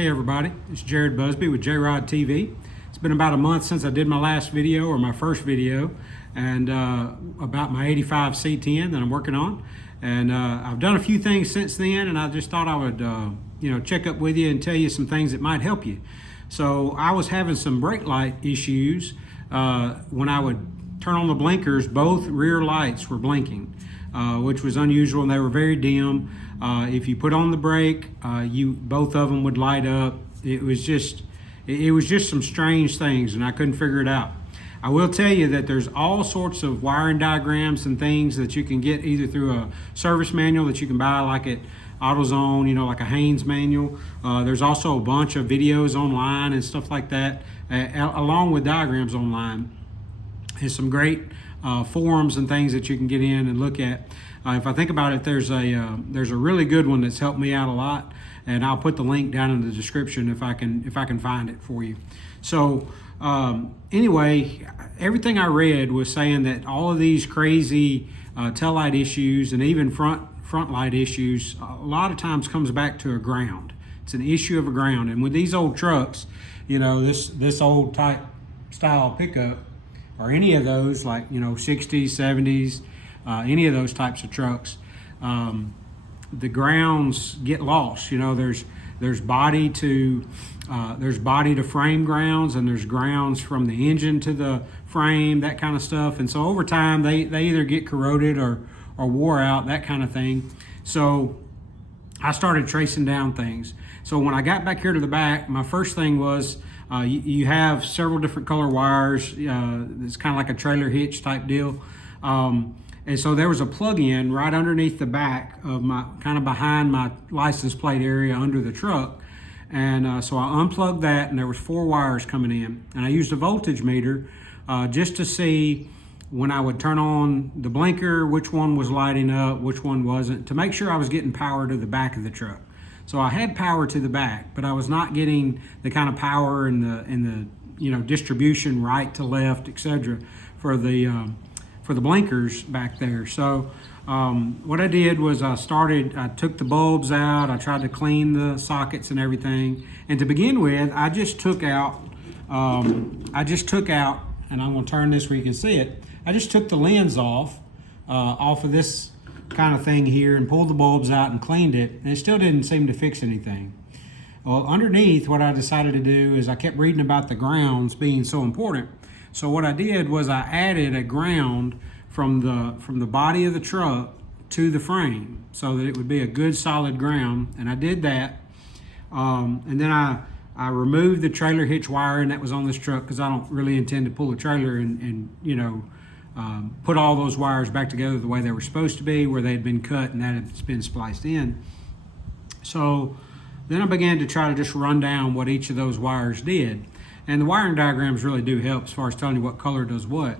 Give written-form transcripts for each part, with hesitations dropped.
Hey everybody, it's Jared Busby with J-RodTV. It's been about a month since I did my last video, or my first video, and about my 85 C10 that I'm working on. And I've done a few things since then, and I just thought I would check up with you and tell you some things that might help you. So I was having some brake light issues. When I would turn on the blinkers, both rear lights were blinking, which was unusual, and they were very dim. If you put on the brake, both of them would light up. It was just some strange things, and I couldn't figure it out. I will tell you that there's all sorts of wiring diagrams and things that you can get either through a service manual that you can buy like at AutoZone, like a Haynes manual. There's also a bunch of videos online and stuff like that, along with diagrams online. There's some great forums and things that you can get in and look at. If I think about it, there's a really good one that's helped me out a lot, and I'll put the link down in the description if I can find it for you. So anyway, everything I read was saying that all of these crazy tail light issues and even front light issues a lot of times comes back to a ground. It's an issue of a ground, and with these old trucks, this old type style pickup, or any of those, like 60s, 70s, any of those types of trucks, the grounds get lost. There's body to frame grounds, and there's grounds from the engine to the frame, that kind of stuff. And so over time, they either get corroded or wore out, that kind of thing. So I started tracing down things. So when I got back here to the back, my first thing was, you have several different color wires. It's kind of like a trailer hitch type deal. And so there was a plug-in right underneath the back of my, kind of behind my license plate area under the truck. And so I unplugged that, and there was 4 wires coming in. And I used a voltage meter just to see when I would turn on the blinker, which one was lighting up, which one wasn't, to make sure I was getting power to the back of the truck. So I had power to the back, but I was not getting the kind of power and the distribution right to left, etc. for the blinkers back there. So what I did was I took the bulbs out. I tried to clean the sockets and everything. And to begin with, I just took out, and I'm going to turn this where you can see it. I just took the lens off of this kind of thing here and pulled the bulbs out and cleaned it, and it still didn't seem to fix anything. Well, underneath, what I decided to do is I kept reading about the grounds being so important. So what I did was I added a ground from the body of the truck to the frame so that it would be a good solid ground, and I did that. And then I removed the trailer hitch wiring that was on this truck, because I don't really intend to pull a trailer and put all those wires back together the way they were supposed to be, where they had been cut and that had been spliced in. So then I began to try to just run down what each of those wires did. And the wiring diagrams really do help as far as telling you what color does what.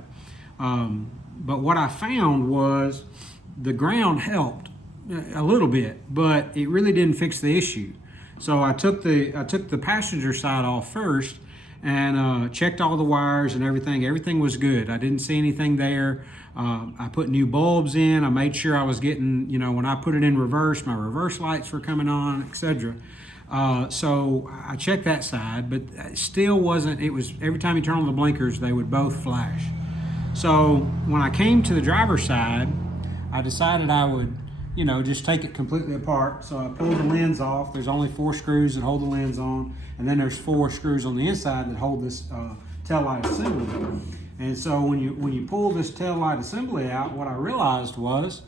But what I found was the ground helped a little bit, but it really didn't fix the issue. So I took the passenger side off first, and checked all the wires and everything. Everything was good. I didn't see anything there. I put new bulbs in. I made sure I was getting, when I put it in reverse, my reverse lights were coming on, etc. So I checked that side, but it still wasn't. It was every time you turn on the blinkers, they would both flash. So when I came to the driver's side, I decided I would, just take it completely apart. So I pulled the lens off. There's only 4 screws that hold the lens on, and then there's 4 screws on the inside that hold this tail light assembly. And so when you pull this tail light assembly out, what I realized was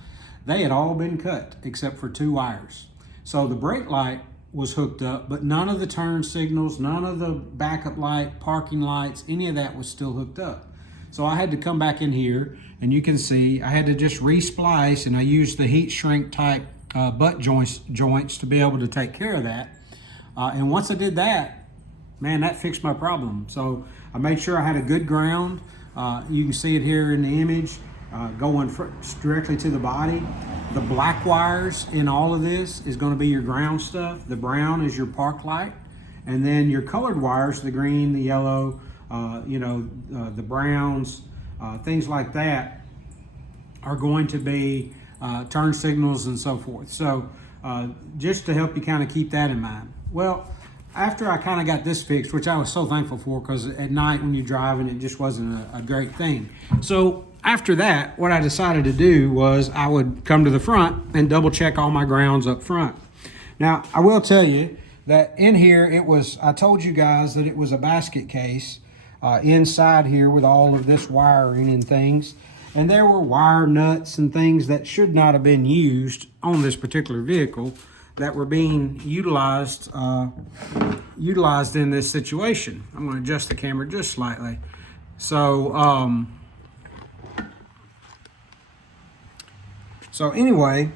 they had all been cut except for 2 wires. So the brake light was hooked up, but none of the turn signals, none of the backup light, parking lights, any of that was still hooked up. So I had to come back in here, and you can see I had to just re-splice, and I used the heat shrink type butt joints to be able to take care of that. And once I did that, man, that fixed my problem. So I made sure I had a good ground. You can see it here in the image, going directly to the body. The black wires in all of this is going to be your ground stuff. The brown is your park light. And then your colored wires, the green, the yellow, the browns, things like that, are going to be turn signals and so forth. So just to help you kind of keep that in mind. Well, after I kind of got this fixed, which I was so thankful for, because at night when you're driving, it just wasn't a great thing. So after that, what I decided to do was I would come to the front and double check all my grounds up front. Now, I will tell you that in here, I told you guys that it was a basket case inside here with all of this wiring and things. And there were wire nuts and things that should not have been used on this particular vehicle that were being utilized in this situation. I'm going to adjust the camera just slightly. So, anyway,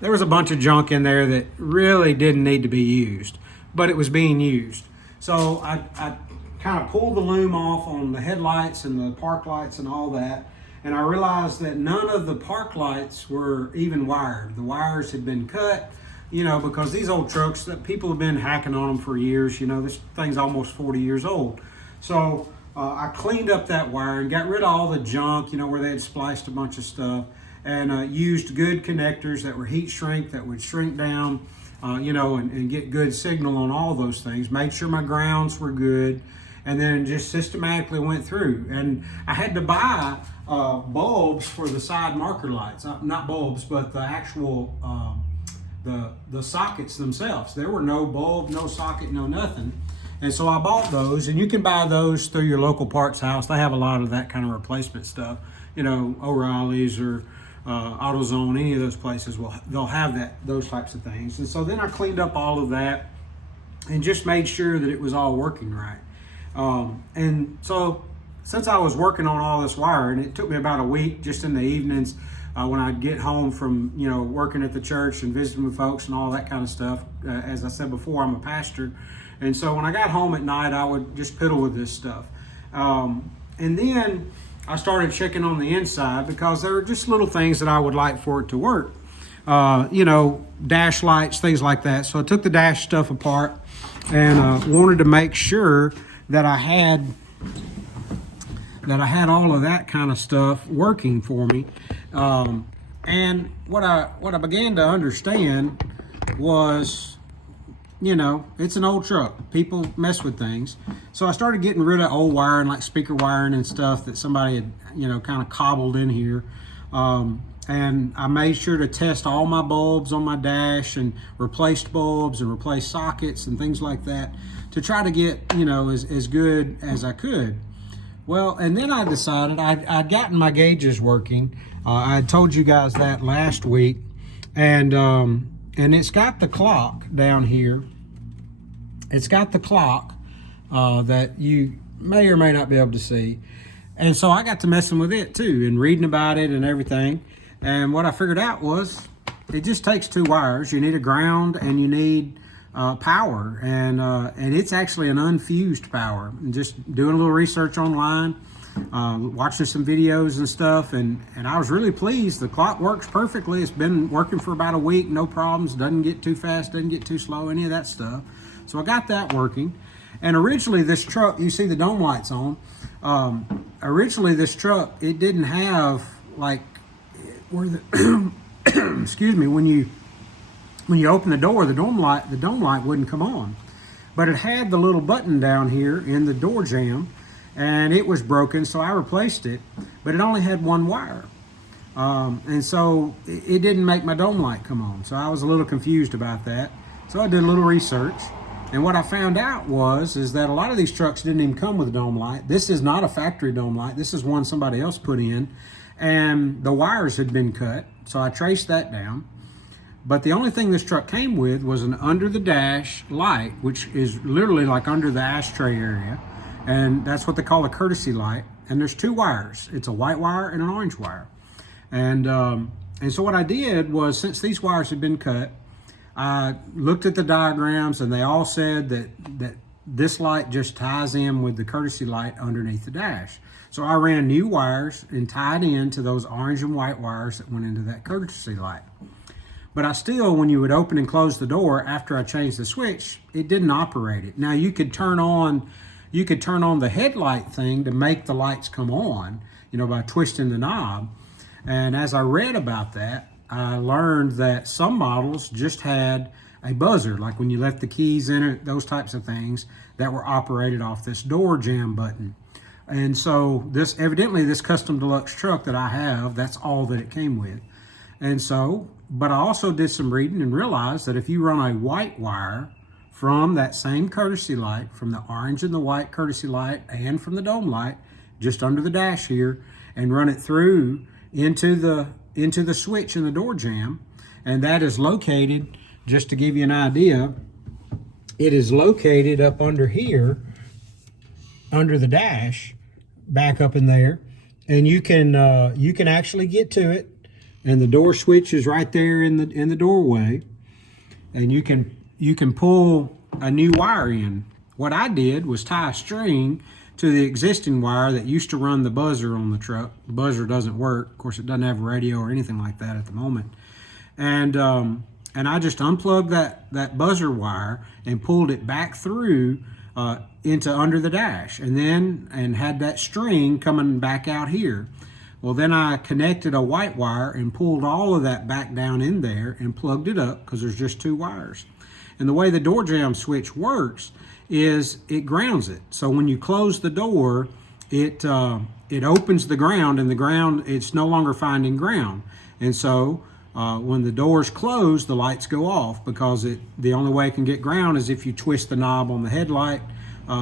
there was a bunch of junk in there that really didn't need to be used, but it was being used. So I kind of pulled the loom off on the headlights and the park lights and all that, and I realized that none of the park lights were even wired. The wires had been cut, you know, because these old trucks, that people have been hacking on them for years. You know, this thing's almost 40 years old. So I cleaned up that wire and got rid of all the junk, you know, where they had spliced a bunch of stuff, and used good connectors that were heat shrink, that would shrink down, you know, and get good signal on all those things. Made sure my grounds were good, and then just systematically went through. And I had to buy bulbs for the side marker lights, not bulbs, but the actual the sockets themselves. There were no bulb, no socket, no nothing. And so I bought those, and you can buy those through your local parts house. They have a lot of that kind of replacement stuff. You know, O'Reilly's or AutoZone, any of those places, they'll have those types of things. And so then I cleaned up all of that and just made sure that it was all working right. And so since I was working on all this wiring, it took me about a week just in the evenings when I'd get home from, you know, working at the church and visiting with folks and all that kind of stuff. As I said before, I'm a pastor. And so when I got home at night, I would just piddle with this stuff. And then I started checking on the inside, because there were just little things that I would like for it to work. You know, dash lights, things like that. So I took the dash stuff apart and wanted to make sure that I had all of that kind of stuff working for me. And what I began to understand was, you know, it's an old truck. People mess with things. So I started getting rid of old wiring, like speaker wiring and stuff that somebody had, you know, kind of cobbled in here. And I made sure to test all my bulbs on my dash and replaced bulbs and replaced sockets and things like that to try to get, you know, as good as I could. Well, and then I decided I'd gotten my gauges working. I had told you guys that last week. And it's got the clock down here. It's got the clock that you may or may not be able to see. And so I got to messing with it too and reading about it and everything. And what I figured out was it just takes two wires. You need a ground and you need power. And it's actually an unfused power. And just doing a little research online, watching some videos and stuff, and I was really pleased. The clock works perfectly. It's been working for about a week, no problems, doesn't get too fast, doesn't get too slow, any of that stuff. So I got that working. And originally this truck, you see the dome lights on, originally this truck, it didn't have like where the excuse me, when you open the door, the dome light wouldn't come on. But it had the little button down here in the door jamb, and it was broken, so I replaced it, but it only had one wire. And so it didn't make my dome light come on. So I was a little confused about that. So I did a little research, and what I found out is that a lot of these trucks didn't even come with a dome light. This is not a factory dome light. This is one somebody else put in, and the wires had been cut. So I traced that down. But the only thing this truck came with was an under the dash light, which is literally like under the ashtray area. And that's what they call a courtesy light. And there's two wires. It's a white wire and an orange wire. And so what I did was, since these wires had been cut, I looked at the diagrams, and they all said that this light just ties in with the courtesy light underneath the dash. So I ran new wires and tied into those orange and white wires that went into that courtesy light. But I still, when you would open and close the door after I changed the switch, it didn't operate it. Now you could turn on the headlight thing to make the lights come on, you know, by twisting the knob. And as I read about that, I learned that some models just had a buzzer, like when you left the keys in it, those types of things that were operated off this door jam button. And so this, evidently this custom deluxe truck that I have, that's all that it came with. And so, but I also did some reading and realized that if you run a white wire from that same courtesy light, from the orange and the white courtesy light and from the dome light, just under the dash here, and run it through into the switch in the door jamb, and that is located, just to give you an idea, it is located up under here, under the dash, back up in there, and you can actually get to it, and the door switch is right there in the doorway, and you can pull a new wire in. What I did was tie a string to the existing wire that used to run the buzzer on the truck. The buzzer doesn't work. Of course, it doesn't have a radio or anything like that at the moment. And I just unplugged that buzzer wire and pulled it back through into under the dash, and had that string coming back out here. Well, then I connected a white wire and pulled all of that back down in there and plugged it up, because there's just 2 wires. And the way the door jamb switch works is it grounds it. So when you close the door, it opens the ground, and the ground, it's no longer finding ground. And so when the door's closed, the lights go off, because the only way it can get ground is if you twist the knob on the headlight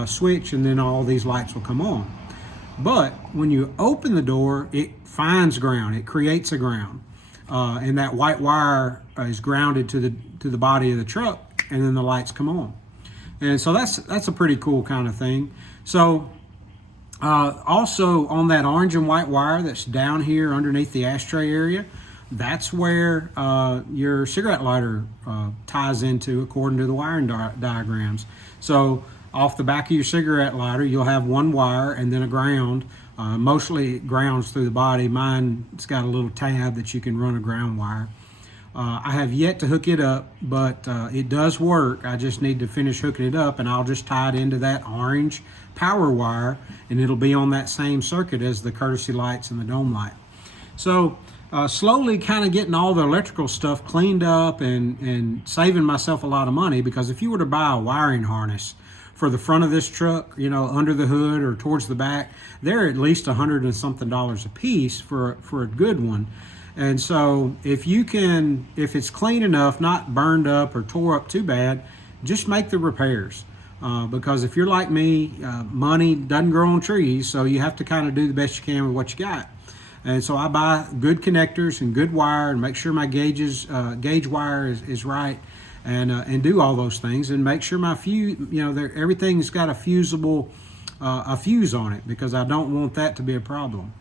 switch, and then all these lights will come on. But when you open the door, it finds ground, it creates a ground. And that white wire is grounded to the body of the truck, and then the lights come on. And so that's a pretty cool kind of thing. So also on that orange and white wire that's down here underneath the ashtray area, that's where your cigarette lighter ties into, according to the wiring diagrams. So off the back of your cigarette lighter, you'll have 1 wire and then a ground. Mostly it grounds through the body. Mine's got a little tab that you can run a ground wire. I have yet to hook it up, but it does work. I just need to finish hooking it up, and I'll just tie it into that orange power wire, and it'll be on that same circuit as the courtesy lights and the dome light. So slowly kind of getting all the electrical stuff cleaned up and saving myself a lot of money, because if you were to buy a wiring harness for the front of this truck, you know, under the hood or towards the back, they're at least $100 and something a piece for a good one. And so if it's clean enough, not burned up or tore up too bad, just make the repairs. Because if you're like me, money doesn't grow on trees, so you have to kind of do the best you can with what you got. And so I buy good connectors and good wire, and make sure my gauge wire is right, and do all those things, and make sure my fuse, everything's got a fuse on it, because I don't want that to be a problem.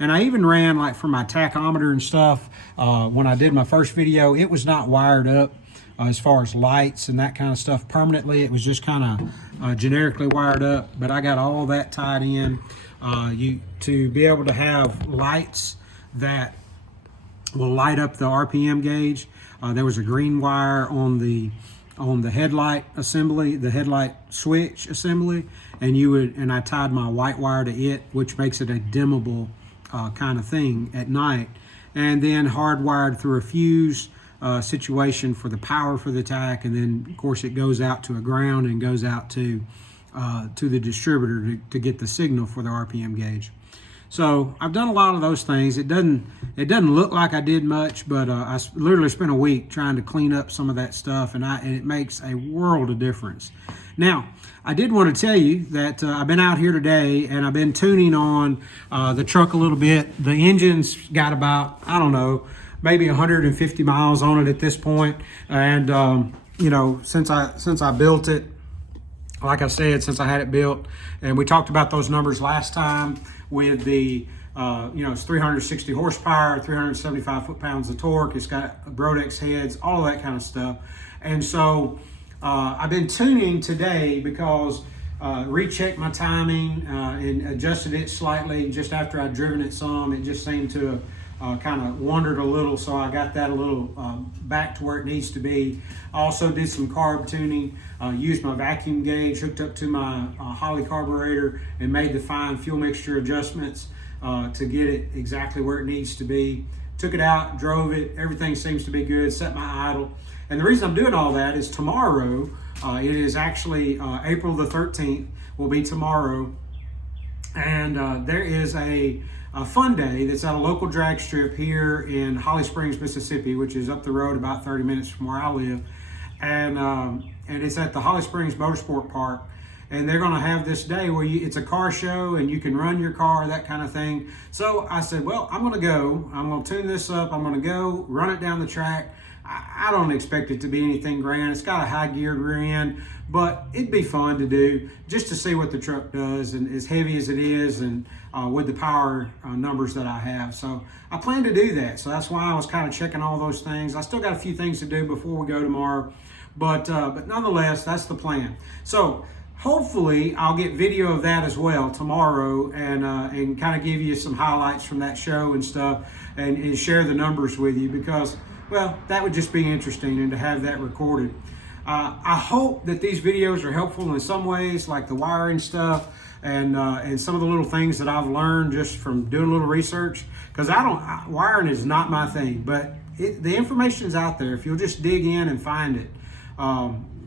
And I even ran, like, for my tachometer and stuff, when I did my first video, it was not wired up as far as lights and that kind of stuff permanently. It was just kind of generically wired up, but I got all that tied in. To be able to have lights that will light up the RPM gauge. There was a green wire on the headlight assembly, the headlight switch assembly, and I tied my white wire to it, which makes it a dimmable kind of thing at night, and then hardwired through a fuse situation for the power for the tack, and then of course it goes out to a ground and goes out to the distributor to get the signal for the RPM gauge. So I've done a lot of those things. It doesn't look like I did much, but I literally spent a week trying to clean up some of that stuff, and it makes a world of difference. Now, I did want to tell you that I've been out here today, and I've been tuning on the truck a little bit. The engine's got about, I don't know, maybe 150 miles on it at this point. And since I built it, like I said, since I had it built, and we talked about those numbers last time with the, it's 360 horsepower, 375 foot-pounds of torque. It's got Brodex heads, all of that kind of stuff. And so I've been tuning today because rechecked my timing and adjusted it slightly. Just after I'd driven it some, it just seemed to kind of wandered a little, so I got that a little back to where it needs to be. I also did some carb tuning, used my vacuum gauge, hooked up to my Holley carburetor, and made the fine fuel mixture adjustments to get it exactly where it needs to be. took it out, drove it, everything seems to be good, set my idle. And the reason I'm doing all that is tomorrow, it is actually April the 13th, will be tomorrow. And there is a fun day that's at a local drag strip here in Holly Springs, Mississippi, which is up the road about 30 minutes from where I live. And it's at the Holly Springs Motorsport Park. And they're going to have this day where it's a car show and you can run your car, that kind of thing. So I said, well, I'm going to go. I'm going to tune this up. I'm going to go run it down the track. I don't expect it to be anything grand. It's got a high geared rear end, but it'd be fun to do just to see what the truck does, and as heavy as it is, and with the power numbers that I have. So I plan to do that. So that's why I was kind of checking all those things. I still got a few things to do before we go tomorrow, but nonetheless, that's the plan. So hopefully I'll get video of that as well tomorrow, and kind of give you some highlights from that show and stuff, and share the numbers with you, because, well, that would just be interesting, and to have that recorded. I hope that these videos are helpful in some ways, like the wiring stuff, and some of the little things that I've learned just from doing a little research, because wiring is not my thing, but the information's out there if you'll just dig in and find it.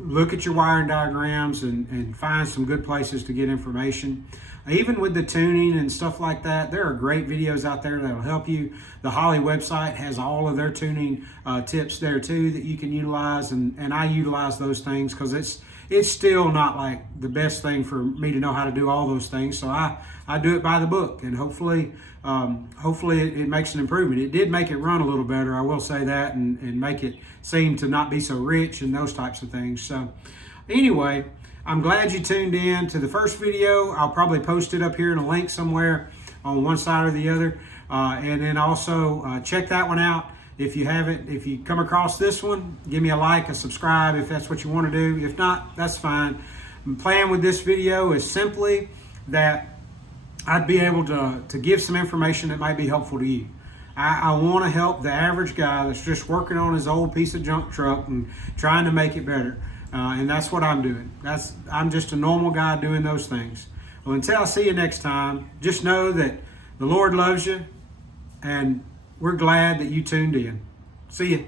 Look at your wiring diagrams and find some good places to get information. Even with the tuning and stuff like that, there are great videos out there that'll help you. The Holley website has all of their tuning tips there too that you can utilize, and I utilize those things because it's still not like the best thing for me to know how to do all those things. So I do it by the book, and hopefully it makes an improvement. It did make it run a little better, I will say that, and make it seem to not be so rich and those types of things. So anyway, I'm glad you tuned in to the first video. I'll probably post it up here in a link somewhere on one side or the other. And then also check that one out. If you haven't, if you come across this one, give me a like, a subscribe if that's what you want to do. If not, that's fine. My plan with this video is simply that I'd be able to give some information that might be helpful to you. I want to help the average guy that's just working on his old piece of junk truck and trying to make it better. And that's what I'm doing. I'm just a normal guy doing those things. Well, until I see you next time, just know that the Lord loves you, and we're glad that you tuned in. See you.